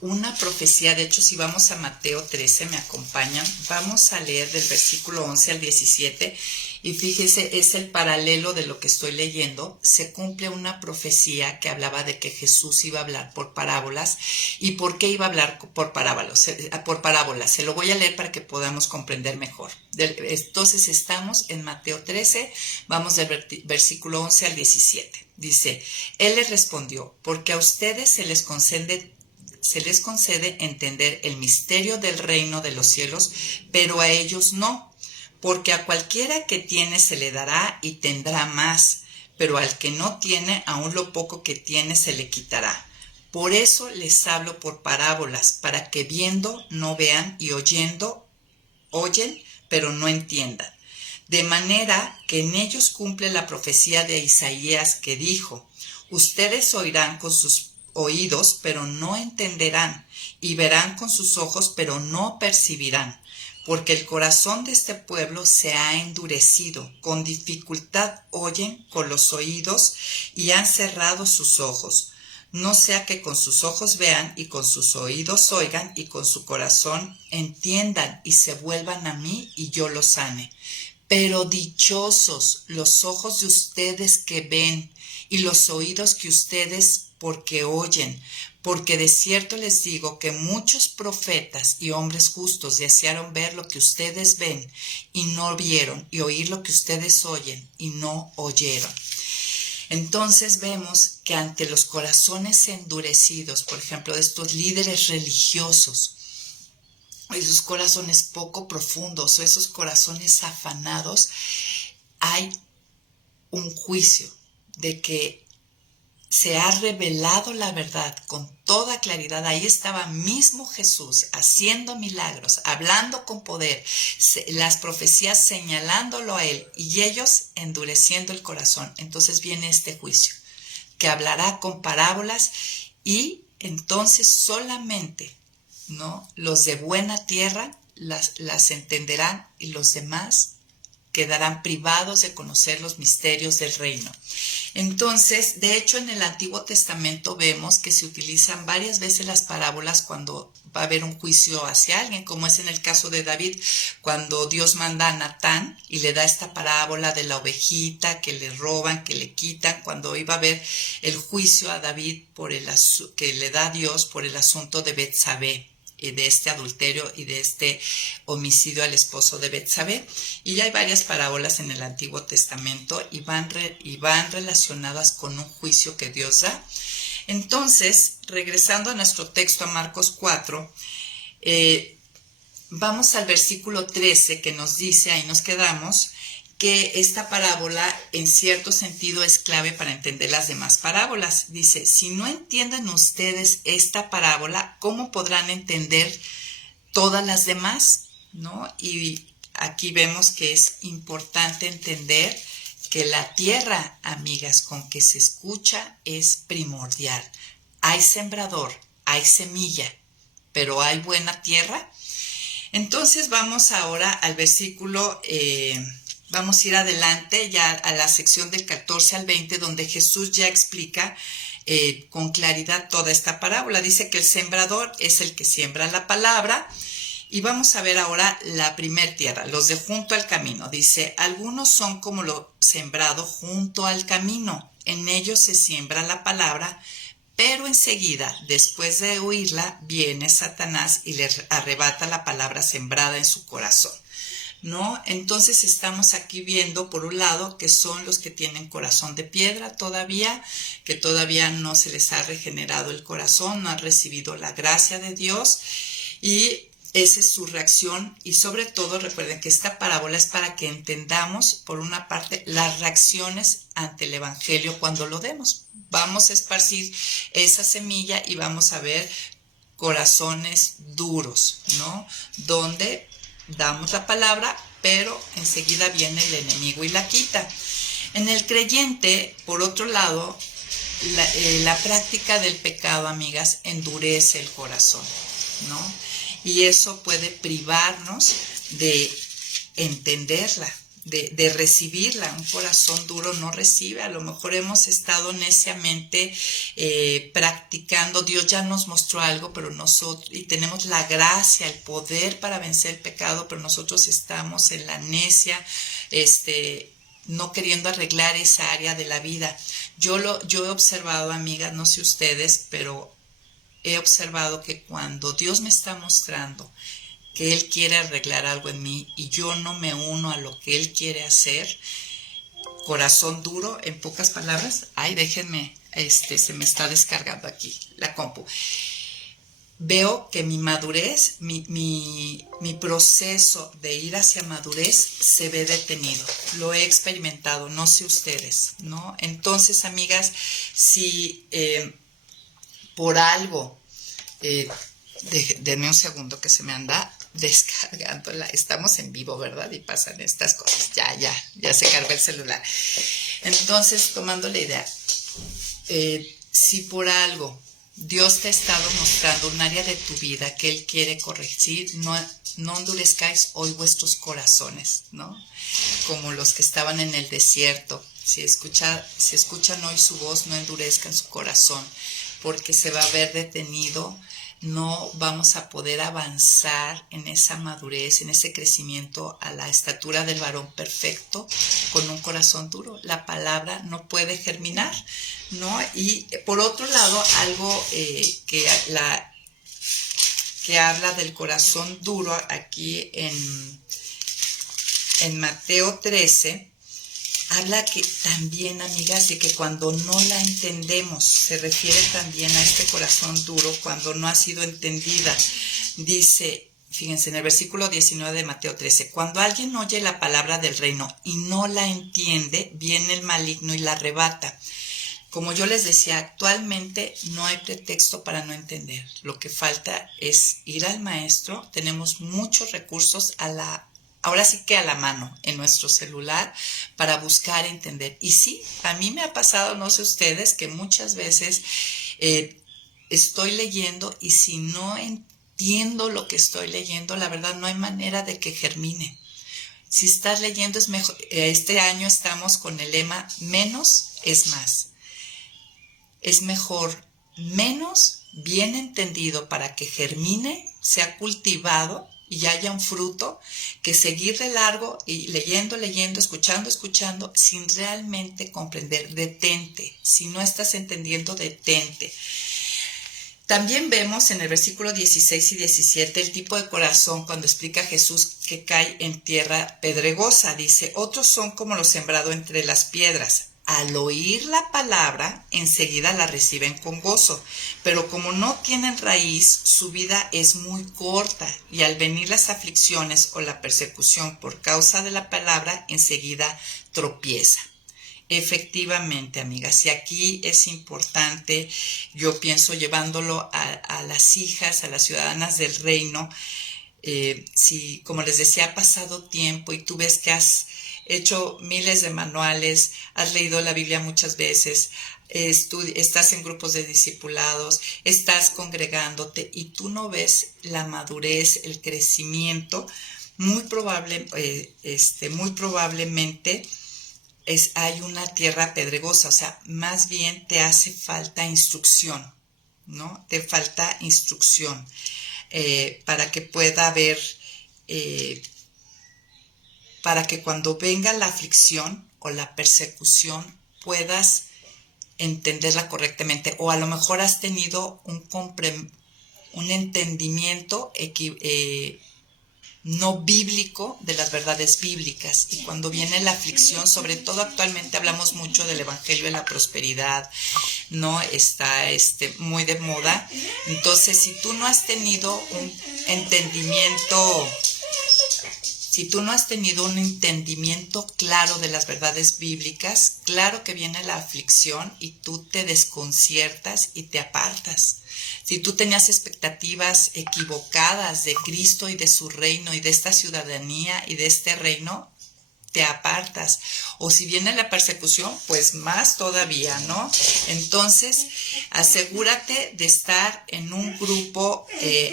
una profecía. De hecho, si vamos a Mateo 13, me acompañan, vamos a leer del versículo 11 al 17, y fíjese, es el paralelo de lo que estoy leyendo. Se cumple una profecía que hablaba de que Jesús iba a hablar por parábolas. ¿Y por qué iba a hablar por parábolas? Se lo voy a leer para que podamos comprender mejor. Entonces estamos en Mateo 13, vamos del versículo 11 al 17. Dice, Él les respondió, porque a ustedes se les concede entender el misterio del reino de los cielos, pero a ellos no. Porque a cualquiera que tiene se le dará y tendrá más, pero al que no tiene, aún lo poco que tiene se le quitará. Por eso les hablo por parábolas, para que viendo no vean y oyendo oyen, pero no entiendan. de manera que en ellos cumple la profecía de Isaías que dijo: ustedes oirán con sus oídos, pero no entenderán, y verán con sus ojos, pero no percibirán. Porque el corazón de este pueblo se ha endurecido, con dificultad oyen con los oídos y han cerrado sus ojos. No sea que con sus ojos vean y con sus oídos oigan y con su corazón entiendan y se vuelvan a mí y yo los sane. Pero dichosos los ojos de ustedes que ven y los oídos que ustedes porque oyen, porque de cierto les digo que muchos profetas y hombres justos desearon ver lo que ustedes ven y no vieron, y oír lo que ustedes oyen y no oyeron. Entonces vemos que ante los corazones endurecidos, por ejemplo, de estos líderes religiosos, esos corazones poco profundos o esos corazones afanados, hay un juicio de que se ha revelado la verdad con toda claridad. Ahí estaba mismo Jesús haciendo milagros, hablando con poder, las profecías señalándolo a él y ellos endureciendo el corazón. Entonces viene este juicio que hablará con parábolas y entonces solamente, ¿no?, los de buena tierra las entenderán y los demás quedarán privados de conocer los misterios del reino. Entonces, de hecho, en el Antiguo Testamento vemos que se utilizan varias veces las parábolas cuando va a haber un juicio hacia alguien, como es en el caso de David, cuando Dios manda a Natán y le da esta parábola de la ovejita que le roban, que le quitan, cuando iba a haber el juicio a David por que le da Dios por el asunto de Betsabé, de este adulterio y de este homicidio al esposo de Betsabé. Y ya hay varias parábolas en el Antiguo Testamento y van relacionadas con un juicio que Dios da. Entonces, regresando a nuestro texto, a Marcos 4, vamos al versículo 13 que nos dice, ahí nos quedamos, que esta parábola en cierto sentido es clave para entender las demás parábolas. Dice: si no entienden ustedes esta parábola, ¿cómo podrán entender todas las demás? ¿No? Y aquí vemos que es importante entender que la tierra, amigas, con que se escucha es primordial. Hay sembrador, hay semilla, pero ¿hay buena tierra? Entonces vamos ahora al versículo... Vamos a ir adelante ya a la sección del 14 al 20, donde Jesús ya explica con claridad toda esta parábola. Dice que el sembrador es el que siembra la palabra. Y vamos a ver ahora la primer tierra, los de junto al camino. Dice: algunos son como lo sembrado junto al camino. En ellos se siembra la palabra, pero enseguida, después de oírla, viene Satanás y le arrebata la palabra sembrada en su corazón, ¿no? Entonces estamos aquí viendo, por un lado, que son los que tienen corazón de piedra todavía, que todavía no se les ha regenerado el corazón, no han recibido la gracia de Dios, y esa es su reacción. Y sobre todo recuerden que esta parábola es para que entendamos, por una parte, las reacciones ante el evangelio cuando lo demos. Vamos a esparcir esa semilla y vamos a ver corazones duros, ¿no?, donde damos la palabra, pero enseguida viene el enemigo y la quita. En el creyente, por otro lado, la práctica del pecado, amigas, endurece el corazón, ¿no? Y eso puede privarnos de entenderla, de recibirla. Un corazón duro no recibe. A lo mejor hemos estado neciamente practicando. Dios ya nos mostró algo, pero nosotros, y tenemos la gracia, el poder para vencer el pecado, pero nosotros estamos en la necia, no queriendo arreglar esa área de la vida. Yo he observado, amigas, no sé ustedes, pero he observado que cuando Dios me está mostrando que Él quiere arreglar algo en mí y yo no me uno a lo que Él quiere hacer, corazón duro, en pocas palabras, déjenme, se me está descargando aquí la compu. Veo que mi madurez, mi proceso de ir hacia madurez se ve detenido. Lo he experimentado, no sé ustedes, ¿no? Entonces, amigas, si por algo Denme un segundo que se me anda descargando. Estamos en vivo, ¿verdad? Y pasan estas cosas. Ya se cargó el celular. Entonces, tomando la idea, si por algo Dios te ha estado mostrando un área de tu vida que Él quiere corregir, no endurezcáis hoy vuestros corazones, ¿no? Como los que estaban en el desierto. Si escuchan hoy su voz, no endurezcan su corazón, porque se va a ver detenido. No vamos a poder avanzar en esa madurez, en ese crecimiento a la estatura del varón perfecto con un corazón duro. La palabra no puede germinar, ¿no? Y por otro lado, algo que habla del corazón duro aquí en Mateo 13, habla que también, amigas, de que cuando no la entendemos, se refiere también a este corazón duro cuando no ha sido entendida. Dice, fíjense, en el versículo 19 de Mateo 13, cuando alguien oye la palabra del reino y no la entiende, viene el maligno y la arrebata. Como yo les decía, actualmente no hay pretexto para no entender. Lo que falta es ir al maestro. Tenemos muchos recursos ahora sí que a la mano en nuestro celular para buscar entender. Y sí, a mí me ha pasado, no sé ustedes, que muchas veces estoy leyendo y si no entiendo lo que estoy leyendo, la verdad no hay manera de que germine. Si estás leyendo es mejor. Este año estamos con el lema menos es más. Es mejor menos bien entendido para que germine, sea cultivado y haya un fruto, que seguir de largo y leyendo, escuchando, sin realmente comprender. Detente. Si no estás entendiendo, detente. También vemos en el versículo 16 y 17 el tipo de corazón cuando explica Jesús que cae en tierra pedregosa. Dice, otros son como lo sembrado entre las piedras. Al oír la palabra, enseguida la reciben con gozo, pero como no tienen raíz, su vida es muy corta y al venir las aflicciones o la persecución por causa de la palabra, enseguida tropieza. Efectivamente, amigas, y aquí es importante, yo pienso llevándolo a las hijas, a las ciudadanas del reino, si, como les decía, ha pasado tiempo y tú ves que has hecho miles de manuales, has leído la Biblia muchas veces, estás en grupos de discipulados, estás congregándote y tú no ves la madurez, el crecimiento, muy probablemente hay una tierra pedregosa, o sea, más bien te hace falta instrucción, ¿no? Te falta instrucción para que pueda haber, para que cuando venga la aflicción o la persecución puedas entenderla correctamente, o a lo mejor has tenido un entendimiento no bíblico de las verdades bíblicas, y cuando viene la aflicción, sobre todo actualmente hablamos mucho del evangelio de la prosperidad, no está muy de moda. Entonces, si tú no has tenido un entendimiento claro de las verdades bíblicas, claro que viene la aflicción y tú te desconciertas y te apartas. Si tú tenías expectativas equivocadas de Cristo y de su reino y de esta ciudadanía y de este reino, te apartas. O si viene la persecución, pues más todavía, ¿no? Entonces, asegúrate de estar en un grupo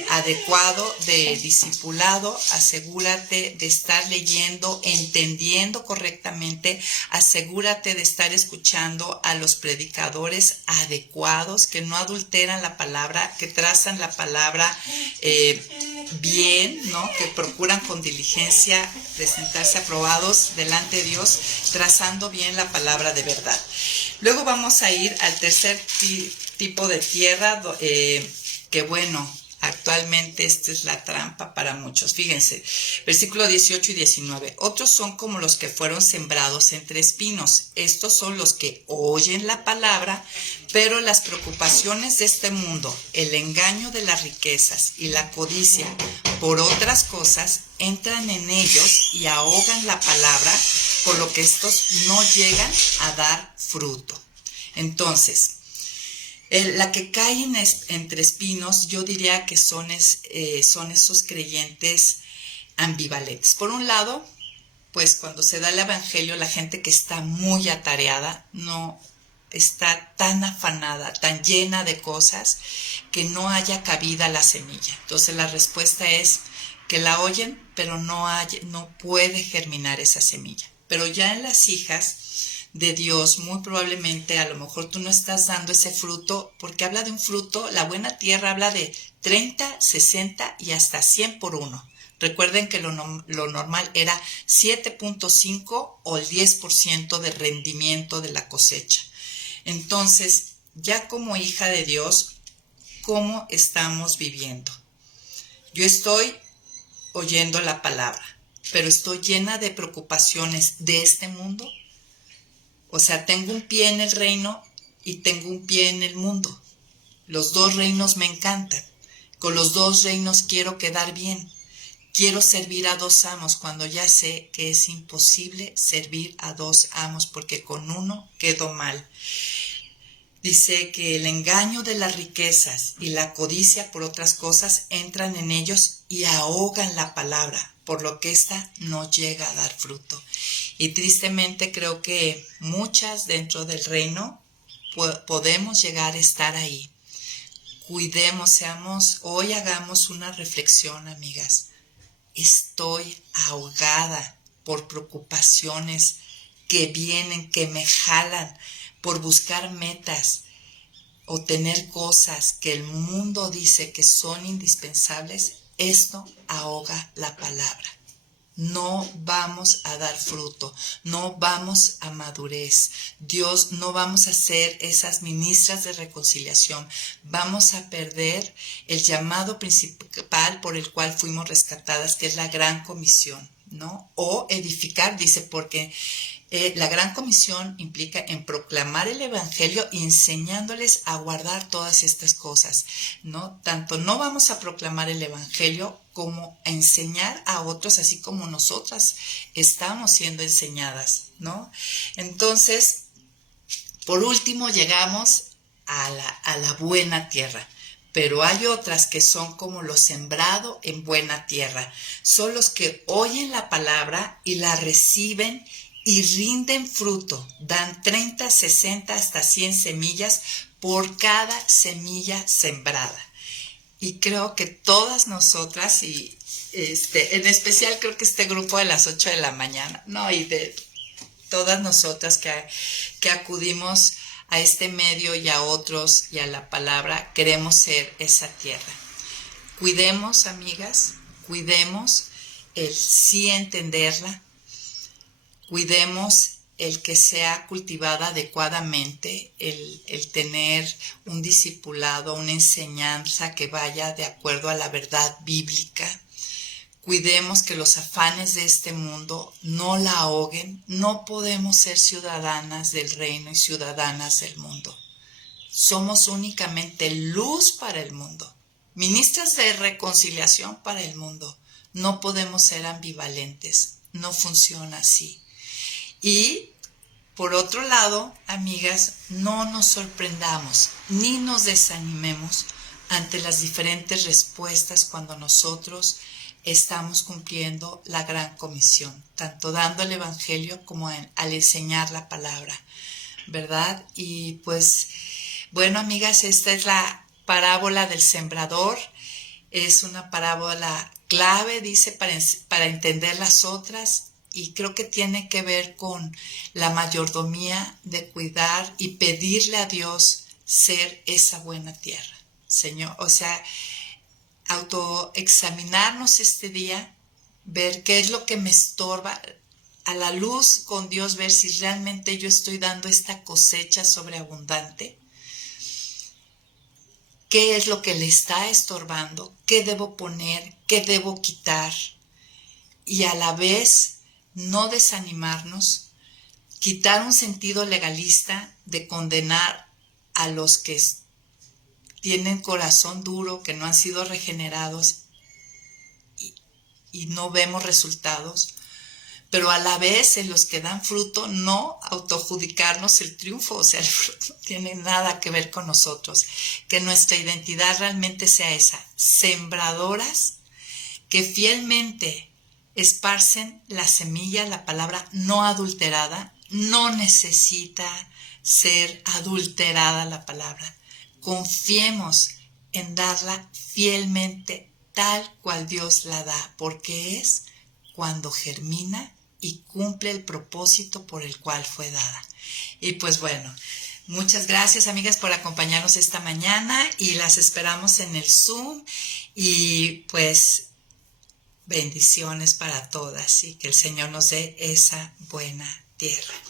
adecuado de discipulado, asegúrate de estar leyendo, entendiendo correctamente, asegúrate de estar escuchando a los predicadores adecuados, que no adulteran la palabra, que trazan la palabra bien, ¿no? Que procuran con diligencia presentarse aprobados delante de Dios, trazando bien la palabra de verdad. Luego vamos a ir al tercer tipo de tierra, que bueno, actualmente esta es la trampa para muchos. Fíjense, versículo 18 y 19. Otros son como los que fueron sembrados entre espinos. Estos son los que oyen la palabra, pero las preocupaciones de este mundo, el engaño de las riquezas y la codicia por otras cosas entran en ellos y ahogan la palabra, por lo que estos no llegan a dar fruto. Entonces, La que cae entre espinos, yo diría que son esos creyentes ambivalentes. Por un lado, pues cuando se da el evangelio, la gente que está muy atareada, no está tan afanada, tan llena de cosas, que no haya cabida la semilla. Entonces la respuesta es que la oyen, pero no puede germinar esa semilla. Pero ya en las hijas de Dios, muy probablemente a lo mejor tú no estás dando ese fruto, porque habla de un fruto, la buena tierra habla de 30, 60 y hasta 100 por uno. Recuerden que lo normal era 7.5 o el 10% de rendimiento de la cosecha. Entonces, ya como hija de Dios, ¿cómo estamos viviendo? Yo estoy oyendo la palabra, pero estoy llena de preocupaciones de este mundo. O sea, tengo un pie en el reino y tengo un pie en el mundo. Los dos reinos me encantan. Con los dos reinos quiero quedar bien. Quiero servir a dos amos cuando ya sé que es imposible servir a dos amos porque con uno quedo mal. Dice que el engaño de las riquezas y la codicia por otras cosas entran en ellos y ahogan la palabra, por lo que ésta no llega a dar fruto. Y tristemente creo que muchas dentro del reino podemos llegar a estar ahí. Cuidemos, hoy hagamos una reflexión, amigas. Estoy ahogada por preocupaciones que vienen, que me jalan, por buscar metas o tener cosas que el mundo dice que son indispensables. Esto ahoga la palabra. No vamos a dar fruto, no vamos a madurez. Dios, no vamos a ser esas ministras de reconciliación. Vamos a perder el llamado principal por el cual fuimos rescatadas, que es la gran comisión, ¿no? O edificar, dice, porque la gran comisión implica en proclamar el evangelio y enseñándoles a guardar todas estas cosas, ¿no? Tanto no vamos a proclamar el evangelio como a enseñar a otros, así como nosotras estamos siendo enseñadas, ¿no? Entonces, por último, llegamos a la buena tierra. Pero hay otras que son como lo sembrado en buena tierra. Son los que oyen la palabra y la reciben y rinden fruto. Dan 30, 60 hasta 100 semillas por cada semilla sembrada. Y creo que todas nosotras, y en especial creo que este grupo de las 8 de la mañana, ¿no? Y de todas nosotras que acudimos a este medio y a otros y a la palabra, queremos ser esa tierra. Cuidemos, amigas, cuidemos el sí entenderla, cuidemos el que sea cultivada adecuadamente, el tener un discipulado, una enseñanza que vaya de acuerdo a la verdad bíblica. Cuidemos que los afanes de este mundo no la ahoguen. No podemos ser ciudadanas del reino y ciudadanas del mundo. Somos únicamente luz para el mundo, ministras de reconciliación para el mundo. No podemos ser ambivalentes, no funciona así. Y por otro lado, amigas, no nos sorprendamos ni nos desanimemos ante las diferentes respuestas cuando nosotros estamos cumpliendo la gran comisión, tanto dando el evangelio como al enseñar la palabra, ¿verdad? Y pues, bueno, amigas, esta es la parábola del sembrador. Es una parábola clave, dice, para entender las otras, y creo que tiene que ver con la mayordomía de cuidar y pedirle a Dios ser esa buena tierra, Señor. O sea, autoexaminarnos este día, ver qué es lo que me estorba, a la luz con Dios, ver si realmente yo estoy dando esta cosecha sobreabundante. ¿Qué es lo que le está estorbando? ¿Qué debo poner? ¿Qué debo quitar? Y a la vez no desanimarnos, quitar un sentido legalista de condenar a los que tienen corazón duro, que no han sido regenerados y no vemos resultados, pero a la vez en los que dan fruto no autoadjudicarnos el triunfo, o sea, el fruto no tiene nada que ver con nosotros, que nuestra identidad realmente sea esa, sembradoras que fielmente esparcen la semilla, la palabra no adulterada, no necesita ser adulterada la palabra. Confiemos en darla fielmente tal cual Dios la da, porque es cuando germina y cumple el propósito por el cual fue dada. Y pues bueno, muchas gracias, amigas, por acompañarnos esta mañana y las esperamos en el Zoom y pues bendiciones para todas y que el Señor nos dé esa buena tierra.